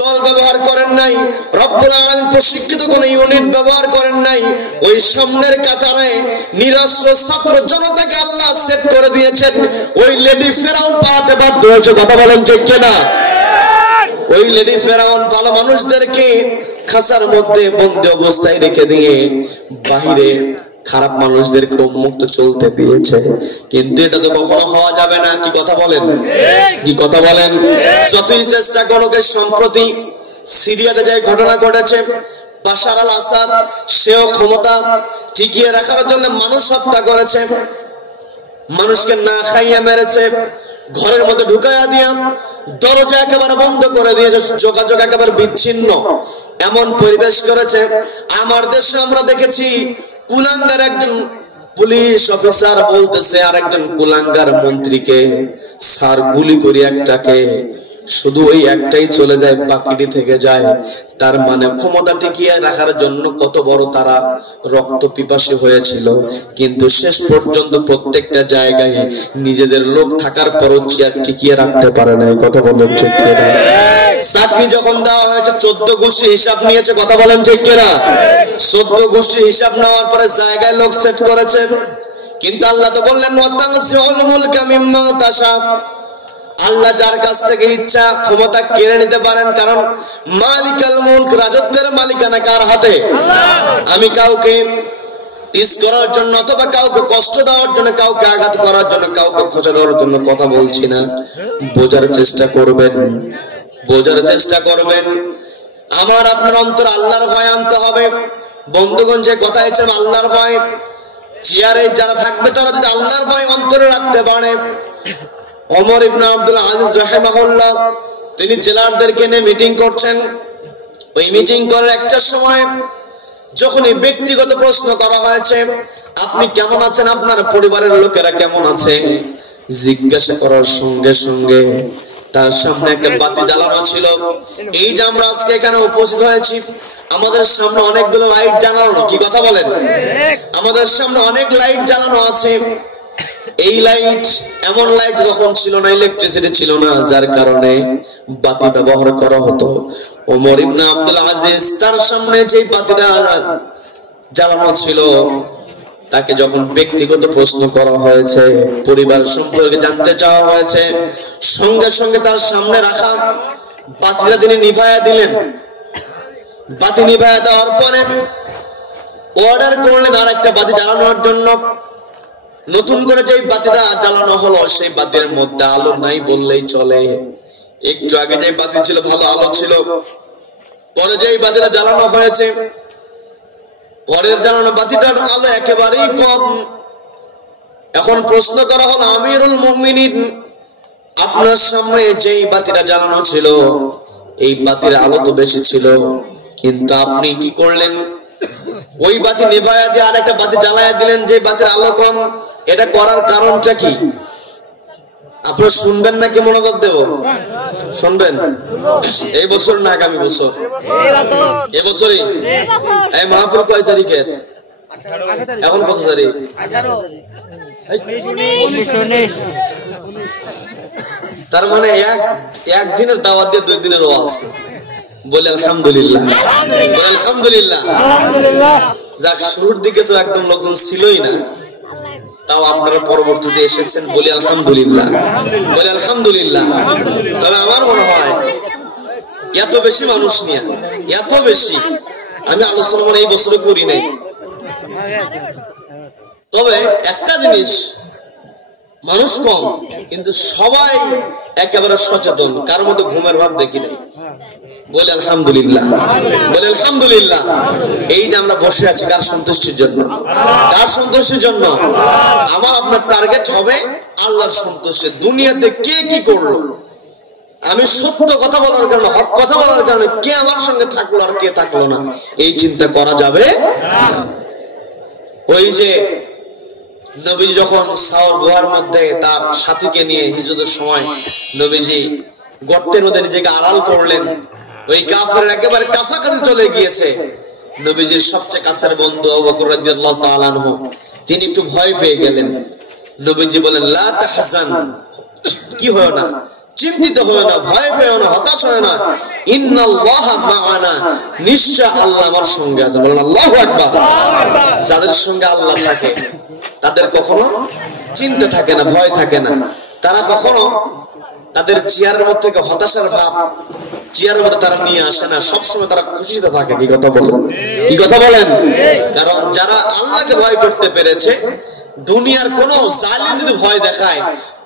তল ব্যবহার করেন নাই, রব্বুল আলামিন প্রশিক্ষিত কোন ইউনিট ব্যবহার করেন নাই। ওই সামনের কাতারে নিরস্ত্র ছাত্র জনতাকে আল্লাহ সেট করে দিয়েছেন। ওই লেডি ফেরাউন পালাতে বাধ্য হয়েছে। কথা বলেন ঠিক কিনা? ওই লেডি ফেরাউন ভালো মানুষদেরকে খাঁচার মধ্যে বন্দি অবস্থায় রেখে দিয়ে বাহিরে খারাপ মানুষদেরকে উন্মুক্ত চলতে দিয়েছে। কিন্তু এটা তো কখনো হওয়া যাবে না। কি কথা বলেন? কি কথা বলেন? যতই চেষ্টা করো। সম্প্রতি সিরিয়াতে যে ঘটনা ঘটেছে, বাশার আল আসাদ সেও ক্ষমতা টিকিয়ে রাখার জন্য মানুষ হত্যা করেছে, মানুষকে না খাইয়া মেরেছে, ঘরের মধ্যে ঢুকাইয়া দিয়া দরজা একেবারে বন্ধ করে দিয়েছে, যোগাযোগ একেবারে বিচ্ছিন্ন এমন পরিবেশ করেছে। আমার দেশে আমরা দেখেছি কুলাঙ্গার একজন পুলিশ অফিসার বলতেছে আর একজন কুলাঙ্গার মন্ত্রীকে, স্যার গুলি করি একটাকে, শুধু ওই একটাই চলে যায়, বাকিটি থেকে যায়। তার মানে ক্ষমতা টিকিয়ে রাখার জন্য কত বড় তারা রক্ত পিপাসী হয়েছিল, কিন্তু শেষ পর্যন্ত প্রত্যেকটা জায়গায় নিজেদের লোক থাকার পরও চেয়ার টিকিয়ে রাখতে পারে না। কথা বলেন ঠিক কিনা? চাকরি যখন দেওয়া হয়েছে 14 গোষ্ঠী হিসাব নিয়েছে। কথা বলেন ঠিক কিনা? 14 গোষ্ঠী হিসাব নেওয়ার পরে জায়গায় লোক সেট করেছে। কিন্তু আল্লাহ তো বললেন ওয়াতানসিউল মুলকা মিম্মান তাশা, আল্লাহ যার কাছ থেকে ইচ্ছা ক্ষমতা কেড়ে নিতে পারেন। কারণ মালিকাল মুলক, রাজত্বের মালিকানা কার হাতে? আমি কাউকে টিস করার জন্য অথবা কাউকে কষ্ট দেওয়ার জন্য, কাউকে আঘাত করার জন্য, কাউকে খোঁচা দেওয়ার জন্য কথা বলছি না। বোঝার চেষ্টা করবেন, বোঝার চেষ্টা করবেন। আমার আপনার অন্তর আল্লাহর ভয় আনতে হবে। বন্ধুগণ, যে কথা হচ্ছে আল্লাহর ভয়, চেয়ারে যারা থাকবে তারা যদি আল্লাহর ভয় অন্তরে রাখতে পারে। ওমর ইবনে আব্দুল আজিজ রাহিমাহুল্লাহ তিনি জেলারদেরকে নিয়ে মিটিং করছেন। ওই মিটিং করার একটা সময় যখনই ব্যক্তিগত প্রশ্ন করা হয়েছে, আপনি কেমন আছেন, আপনার পরিবারের লোকেরা কেমন আছে, জিজ্ঞাসা করার সঙ্গে সঙ্গে তার সামনে একটা বাতি জ্বালানো ছিল। এই যে আমরা আজকে এখানে উপস্থিত হয়েছি, আমাদের সামনে অনেকগুলো লাইট জ্বালানো। কি কথা বলেন? আমাদের সামনে অনেক লাইট জ্বালানো আছে। এই লাইট এমন লাইট তখন ছিল না, ইলেকট্রিসিটি ছিল না, যার কারণে বাতি ব্যবহার করা হতো। ওমর ইবনে আব্দুল আজিজ তার সামনে যে বাতিটা জ্বালানো ছিল, তাকে যখন ব্যক্তিগত প্রশ্ন করা হয়েছে, পরিবার সম্পর্কে জানতে চাওয়া হয়েছে, সঙ্গে সঙ্গে তার সামনে রাখা বাতিটা তিনি নিভাইয়া দিলেন। বাতি নিভাইয়া দেওয়ার পরে অর্ডার করলেন আর একটা বাতি জ্বালানোর জন্য। নতুন করে যে বাতিটা জ্বালানো হলো, সেই বাতির মধ্যে আলো নাই বললেই চলে। একটু আগে যে বাতি ছিল ভালো আলো ছিল, পরে যে বাতিটা জ্বালানো হয়েছে, পরের জ্বালানো বাতিটার আলো একেবারেই কম। এখন প্রশ্ন করা হলো, আমিরুল মুমিনিন, আপনার সামনে যেই বাতিটা জ্বালানো ছিল এই বাতির আলো তো বেশি ছিল, কিন্তু আপনি কি করলেন? ওই বাতি নিভাইয়া দিয়ে আর একটা বাতি জ্বালাইয়া দিলেন যে বাতির আলো কম। এটা করার কারণটা কি? আপনারা শুনবেন নাকি মনোযোগ দেব? শুনবেন? এই বছর না আগামী বছর? এই বছরই। এই মাহফিল কয় তারিখের? এখন কত তারিখ? 19। তার মানে একদিনের দাওয়াত দিয়ে 2 দিনের ওয়াজ। বলে আলহামদুলিল্লাহ, বলে আলহামদুলিল্লাহ। যাক, শুরুর দিকে তো একদম লোকজন ছিলই না, তাও আপনারা পরবর্তীতে এসেছেন, বলি আলহামদুলিল্লাহ, বলে আলহামদুলিল্লাহ। তবে আমার মনে হয় এত বেশি মানুষ নিয়ে, এত বেশি আমি আলোচনা মনে এই বছর করি নাই। তবে একটা জিনিস, মানুষ কম কিন্তু সবাই একেবারে সচেতন, কার মধ্যে ঘুমের ভাব দেখি নাই। বলে আলহামদুলিল্লাহ, বলে আলহামদুলিল্লাহ। এই যে আমরা বসে আছি কার সন্তুষ্টির জন্য? কার সন্তুষ্টির জন্য? আমার আপনার টার্গেট হবে আল্লাহর সন্তুষ্টি। দুনিয়াতে কে কি করলো, আমি সত্য কথা বলার কারণে, হক কথা বলার কারণে কে আমার সঙ্গে থাকলো আর কে থাকলো না, এই চিন্তা করা যাবে না। ওই যে নবীজি যখন সাওর গুহার মধ্যে তার সাথীকে নিয়ে হিজরতের সময় নবীজি গর্তের মধ্যে নিজেকে আড়াল করলেন, ওই কাফেরের একেবারে কাছাকাছি চলে গিয়েছে। নবীজির সবচেয়ে কাছের বন্ধু আবু বকর রাদিয়াল্লাহু তাআলা আনহু তিনি একটু ভয় পেয়ে গেলেন। নবীজি বলেন, লা তাহজান, কি হয় না, চিন্তিত হয় না, ভয় পেও না, হতাশ হয় না। ইন্নাল্লাহা মা'ানা, নিশ্চয় আল্লাহ আমার সঙ্গে আছে। বলেন আল্লাহু আকবার। যাদের সঙ্গে আল্লাহ থাকে তাদের কখনো চিন্তা থাকে না, ভয় থাকে না। তারা কখনো তাদের চেয়ারের মধ্যে থেকে হতাশার ভাব চেয়ারের মধ্যে তারা নিয়ে আসে না, সবসময় তারা খুশিতে থাকে। কি কথা বলেন? কি কথা বলেন? কারণ যারা আল্লাহকে ভয় করতে পেরেছে, দুনিয়ার কোন জালিম যদি ভয় দেখায়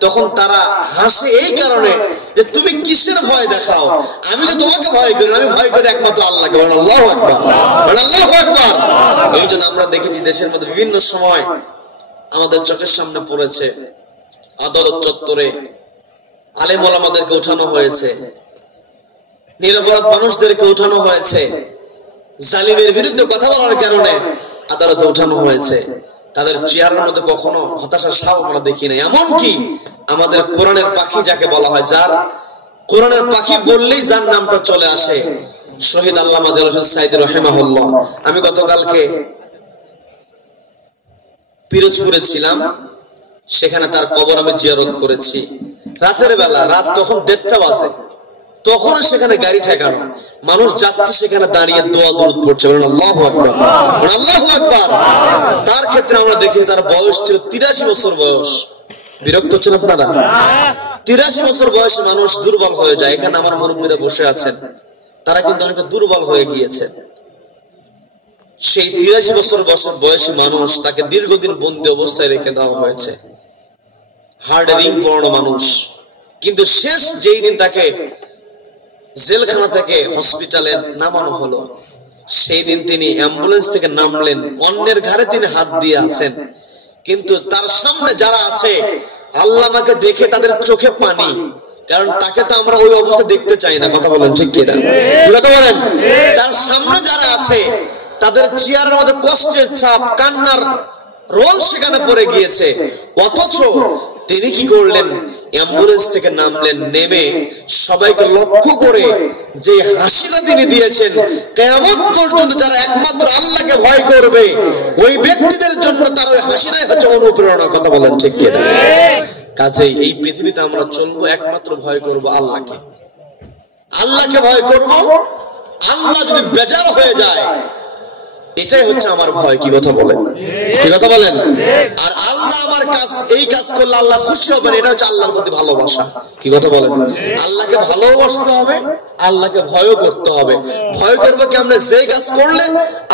তখন তারা হাসে এই কারণে যে তুমি কিসের ভয় দেখাও, আমি তো তোমাকে ভয় করি, আমি ভয় করি একমাত্র আল্লাহকে। বলেন আল্লাহু আকবার। বলেন আল্লাহু আকবার। এই জন্য আমরা দেখেছি দেশের মধ্যে বিভিন্ন সময় আমাদের চোখের সামনে পড়েছে, আদালত চত্বরে আলেম ওলামাদেরকে উঠানো হয়েছে, নিরপরাধ মানুষদেরকে উঠানো হয়েছে, জালিমের বিরুদ্ধে কথা বলার কারণে আদালতে উঠানো হয়েছে। তাদের চেহারার মধ্যে কখনো হতাশার ছাপ আমরা দেখি নাই। এমনকি আমাদের কোরআনের পাখি যাকে বলা হয়, যার কোরআনের পাখি বললেই যার নামটা চলে আসে, শহীদ আল্লামা দেলোয়ার হোসেন সাঈদী রাহিমাহুল্লাহ। আমি গতকালকে পিরোজপুরে ছিলাম, সেখানে তার কবর আমি জিয়ারত করেছি। রাতের বেলা, রাত তখন 1:30 বাজে, তখন সেখানে গাড়ি ঠেকানো, মানুষ যাচ্ছে সেখানে দাঁড়িয়ে দোয়া দরুদ পড়ছে। বলেন আল্লাহু আকবার। বলেন আল্লাহু আকবার। তার ক্ষেত্রে আমরা দেখি তার বয়স ছিল 83 বছর বয়স। বিরক্ত হচ্ছেন আপনারা? 83 বছর বয়সে মানুষ দুর্বল হয়ে যায়। এখানে আমার মুরব্বীরা বসে আছেন, তারা কিন্তু অনেকটা দুর্বল হয়ে গিয়েছেন। সেই 83 বছর বয়সী মানুষ, তাকে দীর্ঘদিন বন্দী অবস্থায় রেখে দেওয়া হয়েছে, হার্ডে রিং পড়ানো মানুষ। কিন্তু শেষ যেই দিন তাকে জেলখানা থেকে হসপিটালে নামানো হলো, সেই দিন তিনি অ্যাম্বুলেন্স থেকে নামলেন, অন্যের ঘাড়ে তিনি হাত দিয়ে আছেন। কিন্তু তার সামনে যারা আছে, আল্লাহ আমাকে দেখে তাদের চোখে পানি, কারণ তাকে তো আমরা ওই অবস্থা দেখতে চাই না। কথা বলেন ঠিক কিনা? কথা বলেন। তার সামনে যারা আছে তাদের চেহারার মধ্যে কষ্টের ছাপ, কান্নার রোল সেখানে পড়ে গিয়েছে। অথচ তিনি কি করলেন? অ্যাম্বুলেন্স থেকে নামলেন, নেমে সবাইকে লক্ষ্য করে যে হাসিটা তিনি দিয়েছেন, কিয়ামত পর্যন্ত যারা একমাত্র আল্লাহকে ভয় করবে ওই ব্যক্তিদের জন্য তার ওই হাসিটাই হচ্ছে অনুপ্রেরণা। কথা বলেন ঠিক কিনা? কাজেই এই পৃথিবীতে আমরা চলবো, একমাত্র ভয় করব আল্লাহকে। আল্লাহকে ভয় করব। আল্লাহ যদি বেজার হয়ে যায়, এটাই হচ্ছে আমার ভয়। কি কথা বলেন? কি কথা বলেন? আর আল্লাহ আমার কাজ, এই কাজ করলে আল্লাহ খুশি হবেন, এটা হচ্ছে আল্লাহর প্রতি ভালোবাসা। কি কথা বলেন? আল্লাহকে ভালোবাসতে হবে, আল্লাহকে ভয়ও করতে হবে। ভয় করবো কি? আমরা যেই কাজ করলে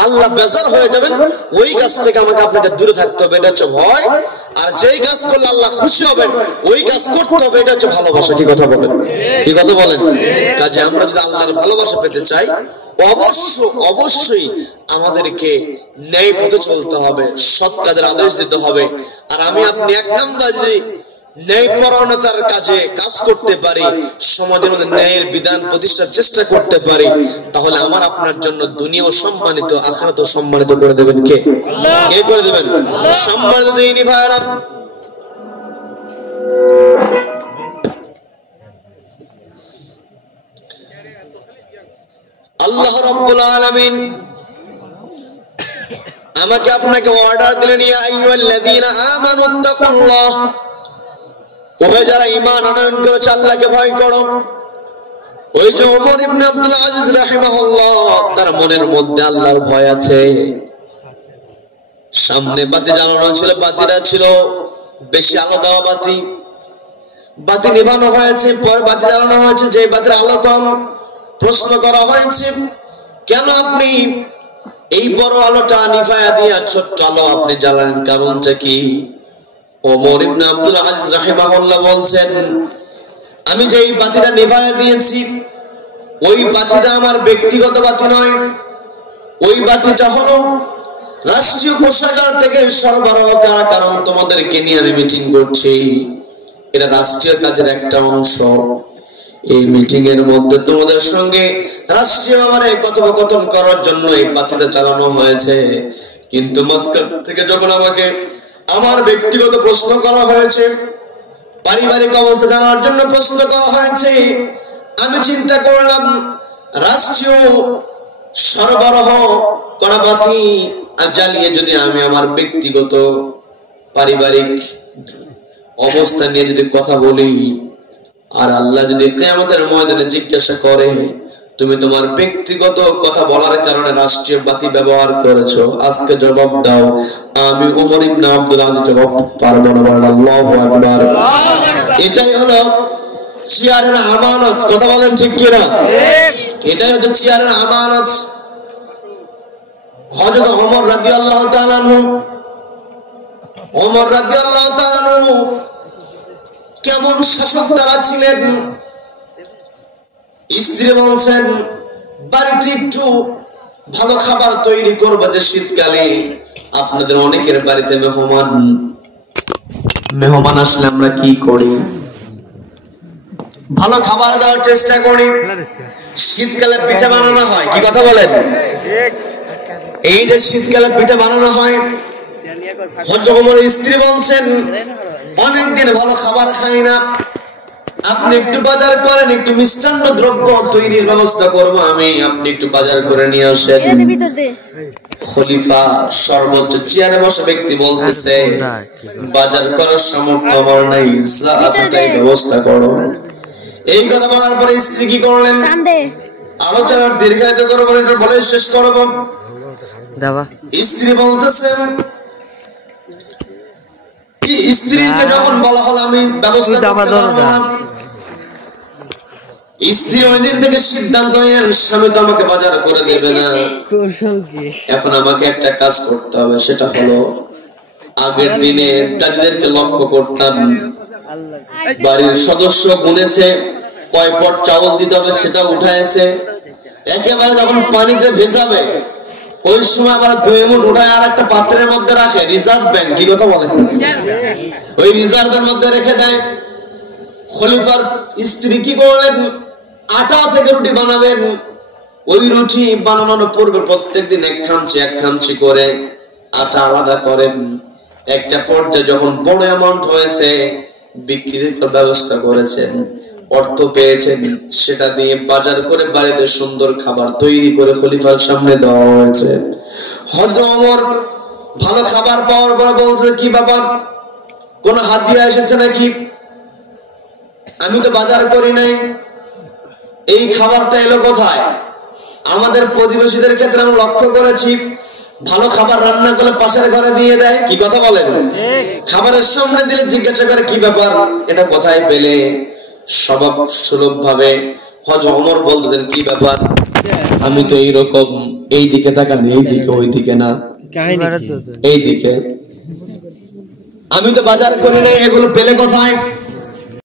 আল্লাহ বেজার হয়ে যাবেন, ওই কাজ থেকে আমাকে আপনাকে দূরে থাকতে হবে, এটা হচ্ছে ভয়। আর যেই কাজ করলে আল্লাহ খুশি হবেন, ওই কাজ করতে হবে, এটা হচ্ছে ভালোবাসা। কি কথা বলেন? কি কথা বলেন? কাজে আমরা যদি আল্লাহর ভালোবাসা পেতে চাই, অবশ্যই আমাদেরকে ন্যায় পথে চলতে হবে, সৎ কাজের আদেশ দিতে হবে। আর আমি আপনি এক নাম্বার যদি ন্যায়পরায়ণতার কাজে কাজ করতে পারি, সমাজের মধ্যে ন্যায়ের বিধান প্রতিষ্ঠার চেষ্টা করতে পারি, তাহলে আমার আপনার জন্য দুনিয়াও সম্মানিত, আখিরাতও সম্মানিত করে দেবেন কে? কে করে দেবেন? সম্মানিত দিনী ভাইরা, আল্লাহ রাব্বুল আলামিন আমাকে আপনাকে অর্ডার দিলেন, ইয়া আইয়ুহাল্লাযীনা আমানুত্তাকুল্লাহ, ওহে যারা ঈমান আনয়ন করেছে আল্লাহকে ভয় করো। ওই যে ওমর ইবনে আব্দুল আজিজ রাহিমাহুল্লাহ, তার মনের মধ্যে আল্লাহর ভয় আছে। সামনে বাতি জ্বালানো ছিল, বাতিটা ছিল বেশি আলো দেওয়া বাতি, বাতি নিভানো হয়েছে, পরে বাতি জ্বালানো হয়েছে, যে বাতির আলো কম। প্রশ্ন করা হয়েছে, কেন আপনি এই বড় আলোটা নিভায়া দিয়ে ছোট্ট আলো আপনি জ্বালালেন, কারণটা কি? ওমর ইবনে আব্দুল আজিজ রাহিমাহুল্লাহ বলছেন, আমি যে এই বাতিটা নিভায়া দিয়েছি, ওই বাতিটা আমার ব্যক্তিগত বাতি নয়, ওই বাতিটা হলো রাষ্ট্রীয় কোষাগার থেকে সরবরাহ করা। কারণ তোমাদেরকে নিয়ে আমি মিটিং করছি, এটা রাষ্ট্রীয় কাজের একটা অংশ। এই মিটিং এর মধ্যে তোমাদের সঙ্গে রাষ্ট্রীয় ব্যাপারে কথোপকথন করার জন্য এই বাতিটা চালানো হয়েছে। কিন্তু মাঝখান থেকে যখন আমাকে আমার ব্যক্তিগত প্রশ্ন করা হয়েছে, পারিবারিক অবস্থা জানার জন্য প্রশ্ন করা হয়েছে, আমি চিন্তা করলাম রাষ্ট্রীয় সরবরাহ করা বাতি জ্বালিয়ে যদি আমি আমার ব্যক্তিগত পারিবারিক অবস্থা নিয়ে যদি কথা বলি, আর আল্লাহ যদি কিয়ামতের ময়দানে জিজ্ঞাসা করে তুমি তোমার ব্যক্তিগত কথা বলার কারণে রাষ্ট্রীয় বাতি ব্যবহার করেছো, আজকে জবাব দাও। আমি ওমর ইবনে আব্দুল আজিজ জবাব পারবো না। বলেন আল্লাহু আকবার। এটাই হলো চেয়ারের আমানত। কথা বলেন ঠিক কিনা? এটাই হচ্ছে চেয়ারের আমানত। হযরত ওমর রাদিয়াল্লাহু তাআলা কেমন শাসক তারা ছিলেন। স্ত্রী বলছেন বাড়িতে একটু ভালো খাবার তৈরি করবো, যে শীতকালে আপনাদের অনেকের বাড়িতে মেহমান আসলে আমরা কি করি, ভালো খাবার দেওয়ার চেষ্টা করি। শীতকালে পিঠা বানানো হয়, কি কথা বলেন? এই যে শীতকালে পিঠা বানানো হয়, হযরত ওমরের স্ত্রী বলছেন অনেকদিন ভালো খাবার খাই না, আপনি একটু বাজার করেন, একটু মিষ্টান্ন দ্রব্য তৈরির ব্যবস্থা করব আমি, আপনি একটু বাজার করে নিয়ে আসেন। খলিফা সর্বোচ্চ চেয়ারে বসা ব্যক্তি বলতেছে বাজার করার সামর্থ্য আমার নাই, যা আছে তাই ব্যবস্থা করো। এই কথা বলার পরে স্ত্রী কি করলেন? আলোচনার দীর্ঘায়িত করবো, এটা বলে শেষ করবো। স্ত্রী বলতেছেন কি, স্ত্রীকে যখন বলা হলো আমি ব্যবস্থা করতে পারবো না, স্ত্রী ওই দিন থেকে সিদ্ধান্ত নিলেন স্বামী তো আমাকে বাজার করে দেবে না, এখন আমাকে একটা কাজ করতে হবে। সেটা হলো আগের দিনে দাদিদেরকে লক্ষ্য করতাম, বাড়ির সদস্য গুনেছে কয় পট চাউল দিতে হবে সেটা উঠাইছে, একেবারে যখন পানিতে ভেজাবে ওই সময় আবার 2 মুঠ উঠায় আর একটা পাত্রের মধ্যে রাখে, রিজার্ভ ব্যাংক, কি কথা বলেন, ওই রিজার্ভের মধ্যে রেখে দেয়। খলিফার স্ত্রী কি করলেন, আটা থেকে রুটি বানাবেন, ওই রুটি বানানোর পূর্বে প্রত্যেকদিন এক খামচি করে আটা আলাদা করেন। একটা পর্যায়ে যখন বড় অ্যামাউন্ট হয়েছে বিক্রির ব্যবস্থা করেছেন, অর্থ পেয়েছেন, সেটা দিয়ে বাজার করে বাড়িতে সুন্দর খাবার তৈরি করে খলিফার সামনে দেওয়া হয়েছে। হযরত ওমর ভালো খাবার পাওয়ার পর বলছে কি ব্যাপার, কোন হাদিয়া এসেছে নাকি? আমি তো বাজার করি নাই, এই খাবারটা এলো কোথায়? আমাদের প্রতিবেশীদের ক্ষেত্রে আমি লক্ষ্য করেছি ভালো খাবার রান্না করলে পাশের ঘরে দিয়ে দেয়, কি কথা বলেন? খাবারের সামনে দিলে জিজ্ঞাসা করে কি ব্যাপার, এটা কোথায় পেলে? স্বভাব সুলভ ভাবে হযরত ওমর বলতেছেন কি ব্যাপার, আমি তো এইরকম, এই দিকে তাকান, এই দিকে, ওই দিকে না, এই দিকে, আমি তো বাজার করি না, এগুলো পেলে কোথায়?